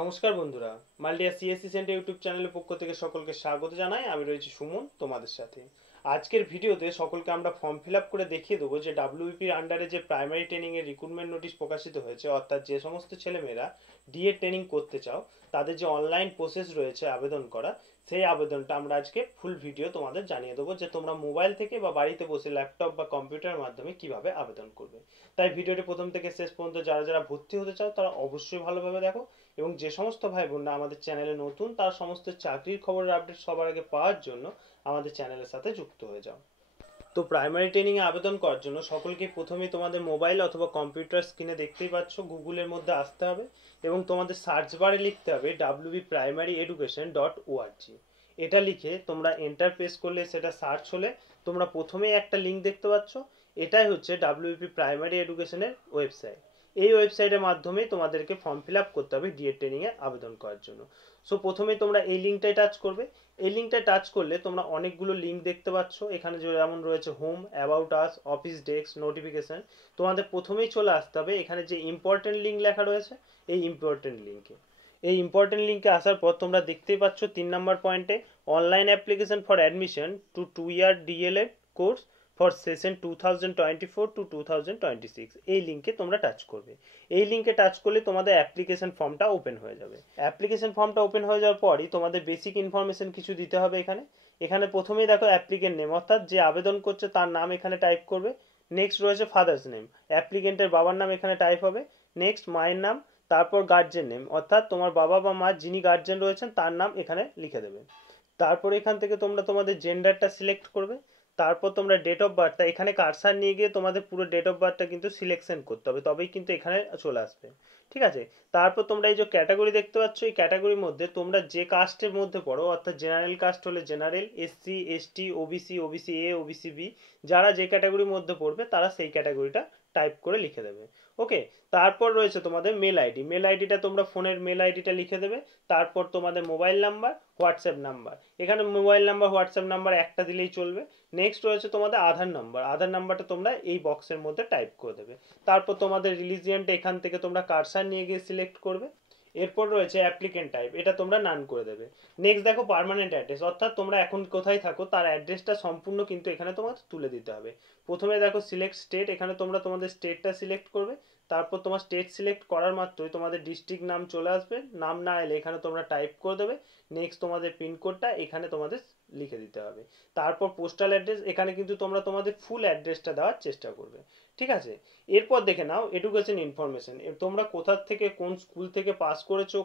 নমস্কার বন্ধুরা, মাল্টিয়া CSC centre YouTube চ্যানেলের পক্ষ থেকে সকলকে স্বাগত জানাই। আমি রয়েছি সুমন তোমাদের সাথে। আজকের ভিডিওতে সকলকে আমরা ফর্ম ফিল আপ করে দেখিয়ে দেবো যে ডাব্লিউবিপির আন্ডারে যে প্রাইমারি ট্রেনিং এর রিক্রুটমেন্ট নোটিশ প্রকাশিত হয়েছে, অর্থাৎ যে সমস্ত ছেলেমেয়েরা ডিএড ট্রেনিং করতে চাও তাদের যে অনলাইন প্রসেস রয়েছে আবেদন করা, সেই আবেদনটা আমরা আজকে ফুল ভিডিও তোমাদের জানিয়ে দেবো যে তোমরা মোবাইল থেকে বা বাড়িতে বসে ল্যাপটপ বা কম্পিউটারের মাধ্যমে কিভাবে আবেদন করবে। তাই ভিডিওটি প্রথম থেকে শেষ পর্যন্ত যারা যারা ভর্তি হতে চাও তারা অবশ্যই ভালোভাবে দেখো, এবং যে সমস্ত ভাই বোনরা আমাদের চ্যানেলে নতুন তারা সমস্ত চাকরির খবরের আপডেট সবার আগে পাওয়ার জন্য আমাদের চ্যানেলের সাথে যুক্ত হয়ে যাও। তো প্রাইমারি ট্রেনিং এ আবেদন করার জন্য সকলকে প্রথমেই তোমাদের মোবাইল অথবা কম্পিউটার স্ক্রিনে দেখতেই পাচ্ছ, গুগলের মধ্যে আসতে হবে এবং তোমাদের সার্চ বারে লিখতে হবে www.primary.education.org। এটা লিখে তোমরা এন্টার প্রেস করলে সেটা সার্চ হলে তোমরা প্রথমেই একটা লিঙ্ক দেখতে পাচ্ছ। এটাই হচ্ছে ডাব্লিউবিপি প্রাইমারি এডুকেশনের ওয়েবসাইট। এই ওয়েবসাইটের মাধ্যমেই তোমাদেরকে ফর্ম ফিল আপ করতে হবে ডিএড ট্রেনিং এ আবেদন করার জন্য। সো প্রথমে তোমরা এই লিঙ্কটাই টাচ করবে। এই লিঙ্কটা টাচ করলে তোমরা অনেকগুলো লিঙ্ক দেখতে পাচ্ছ। এখানে যেমন রয়েছে home, about us, office desk, notification. তোমাদের প্রথমেই চলে আসতে হবে এখানে যে ইম্পর্টেন্ট লিঙ্ক লেখা রয়েছে, এই ইম্পর্টেন্ট লিঙ্কে। এই ইম্পর্টেন্ট লিঙ্কে আসার পর তোমরা দেখতেই পাচ্ছ 3 নম্বর পয়েন্টে online application for admission to 2 year DElEd course for session 2024 to 2026। এই লিঙ্কে তোমরা টাচ করবে। এই লিঙ্কে টাচ করলে তোমাদের অ্যাপ্লিকেশন ফর্মটা ওপেন হয়ে যাবে। অ্যাপ্লিকেশন ফর্মটা ওপেন হয়ে যাওয়ার পরই তোমাদের বেসিক ইনফরমেশন কিছু দিতে হবে। এখানে এখানে প্রথমেই দেখো অ্যাপ্লিকেন্ট নেম, অর্থাৎ যে আবেদন করছে তার নাম এখানে টাইপ করবে। নেক্সট রয়েছে ফাদার্স নেম, অ্যাপ্লিকেন্টের বাবার নাম এখানে টাইপ হবে। নেক্সট মায়ের নাম, তারপর গার্জেন নেম, অর্থাৎ তোমার বাবা বা মা যিনি গার্জেন রয়েছেন তার নাম এখানে লিখে দেবে। তারপর এখান থেকে তোমরা তোমাদের জেন্ডারটা সিলেক্ট করবে। তারপর তোমরা ডেট অফ বার্থটা এখানে কারসার নিয়ে গিয়ে তোমাদের পুরো ডেট অফ বার্থটা কিন্তু সিলেকশন করতে হবে, তবেই কিন্তু এখানে চলে আসবে। ঠিক আছে। তারপর তোমরা এই যে ক্যাটাগরি দেখতে পাচ্ছ, এই ক্যাটাগরির মধ্যে তোমরা যে কাস্টের মধ্যে পড়ো, অর্থাৎ জেনারেল কাস্ট হলে general, SC ST OBC OBC A OBC B, যারা যে ক্যাটাগরির মধ্যে পড়বে তারা সেই ক্যাটাগরিটা টাইপ করে লিখে দেবে। ওকে। তারপর রয়েছে তোমাদের মেল আইডি। মেল আইডিটা তোমরা ফোনের মেল আইডিটা লিখে দেবে। তারপর তোমাদের মোবাইল নাম্বার, হোয়াটসঅ্যাপ নাম্বার। এখানে মোবাইল নাম্বার হোয়াটসঅ্যাপ নাম্বার একটা দিলেই চলবে। নেক্সট রয়েছে তোমাদের আধার নাম্বার। আধার নাম্বারটা তোমরা এই বক্সের মধ্যে টাইপ করে দেবে। তারপর তোমাদের রিলিজিয়নটা এখান থেকে তোমরা কারসার নিয়ে গিয়ে সিলেক্ট করবে। এরপর রয়েছে অ্যাপ্লিকেন্ট টাইপ, এটা তোমরা নান করে দেবে। নেক্সট দেখো পার্মানেন্ট অ্যাড্রেস, অর্থাৎ তোমরা এখন কোথায় থাকো তার অ্যাড্রেসটা সম্পূর্ণ কিন্তু এখানে তোমাদের তুলে দিতে হবে। প্রথমে দেখো সিলেক্ট স্টেট, এখানে তোমরা তোমাদের স্টেটটা সিলেক্ট করবে। তারপর তোমার স্টেট সিলেক্ট করার মাত্রই তোমাদের ডিস্ট্রিক্ট নাম চলে আসবে। নাম না এলে এখানে তোমরা টাইপ করে দেবে। নেক্সট তোমাদের পিনকোডটা এখানে তোমাদের লিখে দিতে হবে। তারপর পোস্টাল অ্যাড্রেস, এখানে কিন্তু তোমরা তোমাদের ফুল অ্যাড্রেসটা দেওয়ার চেষ্টা করবে। ঠিক আছে। এরপর দেখে নাও এডুকেশন ইনফরমেশন। তোমরা কোথা থেকে কোন স্কুল থেকে পাস করেছো,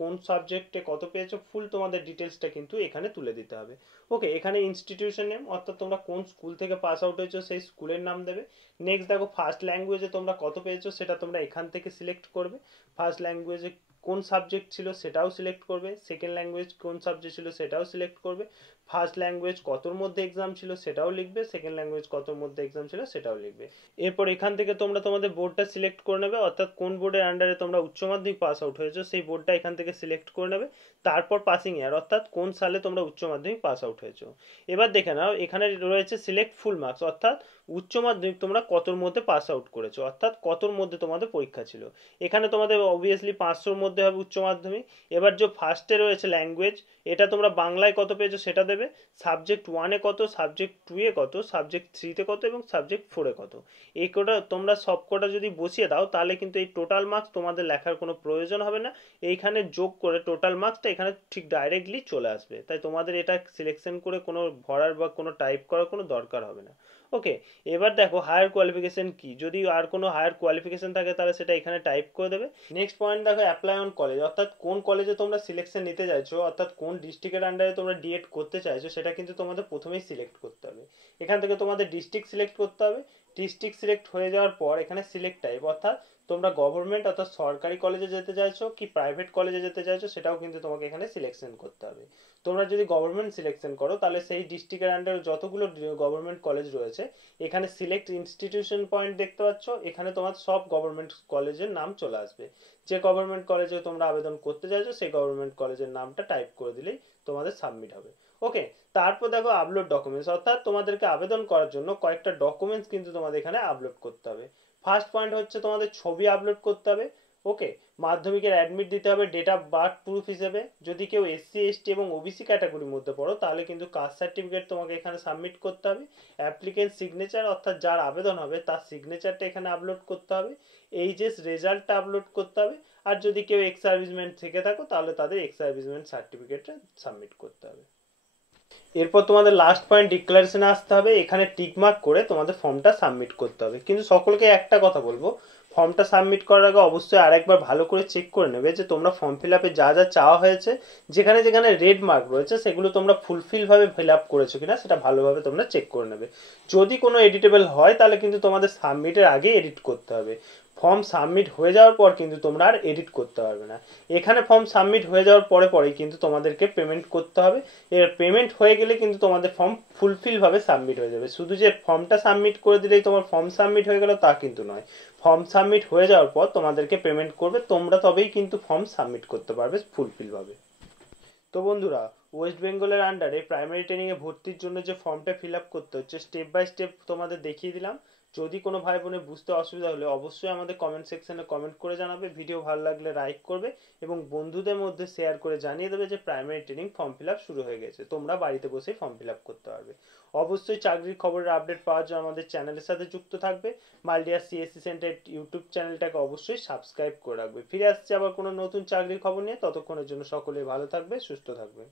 কোন সাবজেক্টে কত পেয়েছো, ফুল তোমাদের ডিটেলসটা কিন্তু এখানে তুলে দিতে হবে। ওকে। এখানে ইনস্টিটিউশন নেম, অর্থাৎ তোমরা কোন স্কুল থেকে পাস আউট হয়েছো সেই স্কুলের নাম দেবে। নেক্সট দেখো ফার্স্ট ল্যাঙ্গুয়েজে তোমরা কত পেয়েছো সেটা তোমরা এখান থেকে সিলেক্ট করবে। ফার্স্ট ল্যাঙ্গুয়েজে কোন সাবজেক্ট ছিল সেটাও সিলেক্ট করবে। সেকেন্ড ল্যাঙ্গুয়েজ কোন সাবজেক্ট ছিল সেটাও সিলেক্ট করবে। ফার্স্ট ল্যাঙ্গুয়েজ কতর মধ্যে এক্সাম ছিল সেটাও লিখবে। সেকেন্ড ল্যাঙ্গুয়েজ কতর মধ্যে এক্সাম ছিল সেটাও লিখবে। এরপর এখান থেকে তোমরা তোমাদের বোর্ডটা সিলেক্ট করে নেবে, অর্থাৎ কোন বোর্ডের আন্ডারে তোমরা উচ্চ মাধ্যমিক পাস আউট হয়েছো সেই বোর্ডটা এখান থেকে সিলেক্ট করে নেবে। তারপর পাসিং ইয়ার, অর্থাৎ কোন সালে তোমরা উচ্চ মাধ্যমিক পাস আউট হয়েছো। এবার দেখে নাও এখানে রয়েছে সিলেক্ট ফুল মার্কস, অর্থাৎ উচ্চ মাধ্যমিক তোমরা কতর মধ্যে পাস আউট করেছো, অর্থাৎ কতর মধ্যে তোমাদের পরীক্ষা ছিল। এখানে তোমাদের অবভিয়াসলি 500-র মধ্যে হবে উচ্চ মাধ্যমিক। এবার যে ফার্স্টে রয়েছে ল্যাঙ্গুয়েজ, এটা তোমরা বাংলায় কত পেয়েছো সেটা দেবে। সাবজেক্ট ওয়ানে কত, সাবজেক্ট টুয়ে কত, সাবজেক্ট থ্রিতে কত এবং সাবজেক্ট ফোরে কত। এই কটা তোমরা সব কটা যদি বসিয়ে দাও তাহলে কিন্তু এই টোটাল মার্কস তোমাদের লেখার কোনো প্রয়োজন হবে না। এইখানে যোগ করে টোটাল মার্কসটা এখানে ঠিক ডাইরেক্টলি চলে আসবে। তাই তোমাদের এটা সিলেকশন করে কোনো ভরার বা কোনো টাইপ করার কোনো দরকার হবে না। ওকে। এবার দেখো হায়ার কোয়ালিফিকেশন কি, যদি আর কোনো হায়ার কোয়ালিফিকেশন থাকে তাহলে সেটা এখানে টাইপ করে দেবে। নেক্সট পয়েন্ট দেখো অ্যাপ্লাই অন কলেজ, অর্থাৎ কোন কলেজে তোমরা সিলেকশন নিতে চাইছো, অর্থাৎ কোন ডিস্ট্রিক্টের আন্ডারে তোমরা ডিএড করতে চাইছো সেটা কিন্তু তোমাদের প্রথমেই সিলেক্ট করতে হবে। এখান থেকে তোমাদের ডিস্ট্রিক্ট সিলেক্ট করতে হবে। ডিস্ট্রিক্ট সিলেক্ট হয়ে যাওয়ার পর এখানে সিলেক্ট টাইপ, অর্থাৎ তোমরা গভর্নমেন্ট অর্থাৎ সরকারি কলেজে যেতে চাইছো কি প্রাইভেট কলেজে যেতে চাইছো সেটাও কিন্তু তোমাকে এখানে সিলেকশন করতে হবে। তোমরা যদি গভর্নমেন্ট সিলেকশন করো তাহলে সেই ডিস্ট্রিক্টের আন্ডারে যতগুলো গভর্নমেন্ট কলেজ রয়েছে এখানে সিলেক্ট ইনস্টিটিউশন পয়েন্ট দেখতে পাচ্ছ, এখানে তোমার সব গভর্নমেন্ট কলেজের নাম চলে আসবে। যে গভর্নমেন্ট কলেজে তোমরা আবেদন করতে চাইছো সেই গভর্নমেন্ট কলেজের নামটা টাইপ করে দিলেই তোমাদের সাবমিট হবে। ওকে। তারপর দেখো আপলোড ডকুমেন্টস, অর্থাৎ তোমাদেরকে আবেদন করার জন্য কয়েকটা ডকুমেন্টস কিন্তু তোমাদের এখানে আপলোড করতে হবে। ফার্স্ট পয়েন্ট হচ্ছে তোমাদের ছবি আপলোড করতে হবে। ওকে, মাধ্যমিকের অ্যাডমিট দিতে হবে ডেট অফ বার্থ প্রুফ হিসেবে। যদি কেউ এসসি এসটি এবং ওবিসি ক্যাটাগরির মধ্যে পড়ো তাহলে কিন্তু কাস্ট সার্টিফিকেট তোমাকে এখানে সাবমিট করতে হবে। অ্যাপ্লিকেন্ট সিগনেচার অর্থাৎ যার আবেদন হবে তার সিগনেচারটা এখানে আপলোড করতে হবে। এইচএস রেজাল্টটা আপলোড করতে হবে। আর যদি কেউ এক্স সার্ভিসম্যান থেকে থাকো তাহলে তাদের এক্স সার্ভিসম্যান সার্টিফিকেটটা সাবমিট করতে হবে। এরপর তোমাদের লাস্ট পয়েন্ট ডিক্লারেশনে আসতে হবে। এখানে টিকমার্ক করে তোমাদের ফর্মটা সাবমিট করতে হবে। কিন্তু সকলকে একটা কথা বলবো, ফর্মটা সাবমিট করার আগে অবশ্যই আরেকবার ভালো করে চেক করে নেবে যে তোমরা ফর্ম ফিল আপে যা যা চাওয়া হয়েছে, যেখানে যেখানে রেড মার্ক রয়েছে সেগুলো তোমরা ফুলফিল ভাবে ফিল আপ করেছো কিনা সেটা ভালোভাবে তোমরা চেক করে নেবে। যদি কোনো এডিটেবল হয় তাহলে কিন্তু তোমাদের সাবমিটের আগে এডিট করতে হবে। ফর্ম সাবমিট হয়ে যাওয়ার পর কিন্তু তোমরা আর এডিট করতে পারবে না। এখানে ফর্ম সাবমিট হয়ে যাওয়ার পরেই কিন্তু তোমাদেরকে পেমেন্ট করতে হবে। এর পেমেন্ট হয়ে গেলে কিন্তু তোমাদের ফর্ম ফুলফিল ভাবে সাবমিট হয়ে যাবে। শুধু যে ফর্মটা সাবমিট করে দিলেই তোমার ফর্ম সাবমিট হয়ে গেল তা কিন্তু নয়। ফর্ম সাবমিট হয়ে যাওয়ার পর তোমাদেরকে পেমেন্ট করবে, তোমরা তবেই কিন্তু ফর্ম সাবমিট করতে পারবে ফুলফিল ভাবে। তো বন্ধুরা, ওয়েস্ট বেঙ্গলের আন্ডারে প্রাইমারি ট্রেনিং এ ভর্তির জন্য যে ফর্মটা ফিল আপ করতে হচ্ছে স্টেপ বাই স্টেপ তোমাদের দেখিয়ে দিলাম। যদি কোনো ভাই বোনের বুঝতে অসুবিধা হলে অবশ্যই আমাদের কমেন্ট সেকশনে কমেন্ট করে জানাবে। ভিডিও ভালো লাগলে লাইক করবে এবং বন্ধুদের মধ্যে শেয়ার করে জানিয়ে দেবে যে primary training form fill up শুরু হয়ে গেছে, তোমরা বাড়িতে বসেই ফর্ম ফিল আপ করতে পারবে। অবশ্যই চাকরির খবরের আপডেট পাওয়ার জন্য আমাদের চ্যানেলের সাথে যুক্ত থাকবে। মাল্টিয়া সিএসসি সেন্টার ইউটিউব চ্যানেলটাকে অবশ্যই সাবস্ক্রাইব করে রাখবে। ফিরে আসছে আবার কোনো নতুন চাকরির খবর নিয়ে, ততক্ষণের জন্য সকলেই ভালো থাকবে, সুস্থ থাকবে।